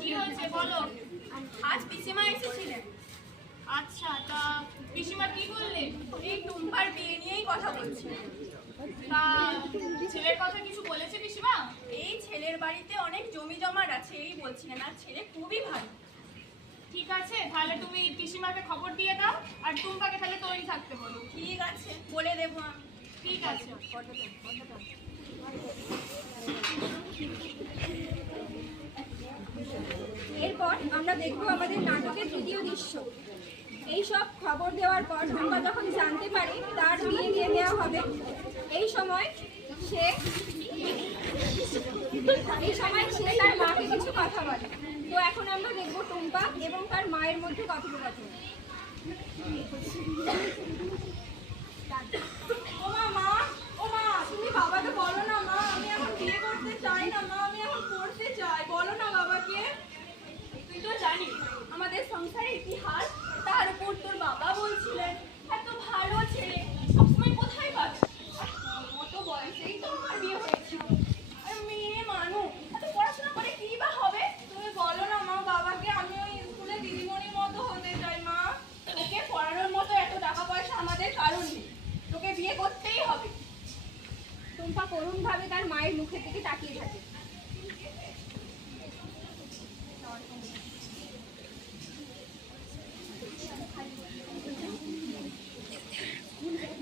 কি হয়েছে বলো। আজ পিসিমা এসেছিলেন। আচ্ছা, তা পিসিমা কি বললেন? এই টুম্পার বিয়ে নিয়েই কথা বলছিলেন। তা ছেলের কথা কিছু বলেছে পিসিমা? এই ছেলের বাড়িতে অনেক জমি জমার আছে এই বলছিলেন, আর ছেলে খুবই ভালো। ঠিক আছে, তাহলে তুমি পিসিমাকে খবর দিয়ে দাও, আর টুম্পাকে তাহলে তৈরি থাকতে বলো। ঠিক আছে, বলে দেবো আমি। ঠিক আছে। এরপর আমরা দেখব আমাদের নাটকের তৃতীয় দৃশ্য। এই সব খবর দেওয়ার পর টুম্পা যখন জানতে পারে তার বিয়ে দিয়ে দেওয়া হবে, এই সময় সে তার মাকে কিছু কথা বলে। তো এখন আমরা দেখব টুম্পা এবং তার মায়ের মধ্যে কথোপকথন। তুমি বাবাকে বলো না মা, আমি এখন বিয়ে করতে চাই না মা, আমি এখন পড়তে চাই, বলো না বাবাকে। তুই তো জানিস আমাদের সংসারের ইতিহাস, তার উপর তোর বাবা বলছিলেন এত ভালো ছেলে সবসময় কোথায় পাবে? মতো বয়সেই তো আমার বিয়ে হয়েছিল, আর মেয়ে মানুষ এত পড়াশোনা করে কি বা হবে? তুমি বলো না মা বাবাকে, আমি ওই স্কুলে দিদিমণির মতো হতে চাই মা। তোকে পড়ানোর মতো এত টাকা পয়সা আমাদের কারণ নেই, তোকে বিয়ে করতেই হবে। টুম্পা করুণভাবে তার মায়ের মুখের দিকে তাকিয়ে থাকে।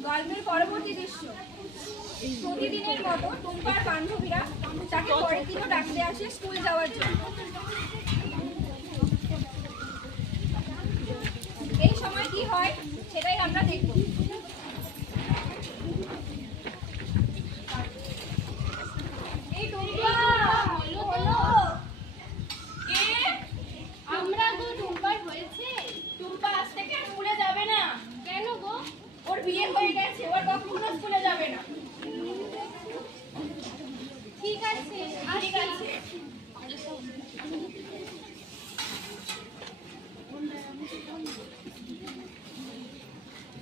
গল্পের পরবর্তী দৃশ্য। প্রতিদিনের মতো টুম্পার বান্ধবীরা তাকে পরের দিনও ডাকতে আসে স্কুল যাওয়ার জন্য। এই সময় কি হয় সেটাই আমরা দেখব। এই টুম্পা হলো কে? আমরা তো টুম্পার হয়েছে। টুম্পা আজ থেকে স্কুলে যাবে না। কেন গো? ওর বিয়ে হয়ে গেছে, ওর কখনো স্কুলে যাবে না। ঠিক আছে, ঠিক আছে।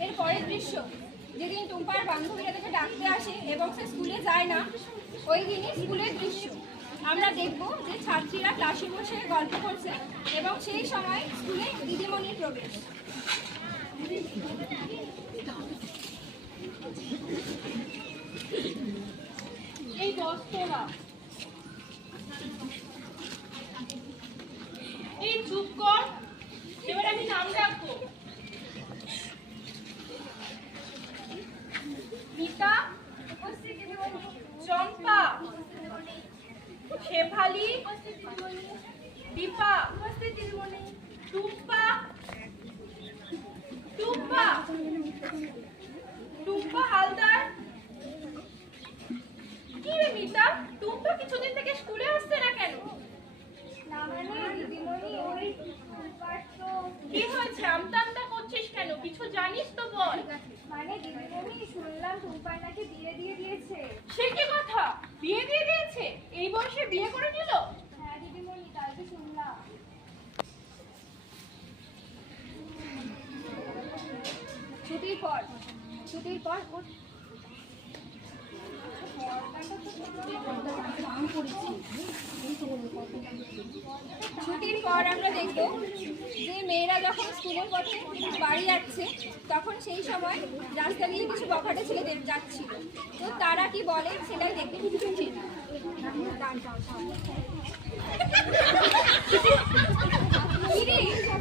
এর পরের দৃশ্য, যেদিন টুম্পার বান্ধবীরা তাকে ডাকতে আসে এবং সে স্কুলে যায় না, ওই দিনই স্কুলের দৃশ্য। আমরা দেখব যে ছাত্রীরা ক্লাসে বসে গল্প করছে এবং সেই সময় স্কুলে দিদিমণির প্রবেশ। এই বস্তরা এই চুপ কর, এবার আমি নাম ডাকবো। মিতা, চম্পা, শেফালি, দীপা, টুম্পা, টুম্পা, টুম্পা হালদার। কি রে মিতা, টুম্পা কিছুদিন থেকে স্কুলে আসছে না কেন? কি হয়েছে, আমতা আমতা করছিস কেন? কিছু জানিস তো বল। শুনলাম টুম্পার নাকি বিয়ে দিয়ে দিয়েছে। সে কি কথা, বিয়ে দিয়ে দিয়েছে? এই বয়সে বিয়ে করে নিল? হ্যাঁ দিদিমণি, তাই তো শুনলাম। ছুটির পর ছুটির পর আমরা দেখব যে মেয়েরা যখন স্কুলের পথে বাড়ি যাচ্ছে তখন সেই সময় রাস্তা দিয়ে কিছু বখাটে ছেলেদের যাচ্ছিল। তো তারা কি বলে সেটাই দেখতে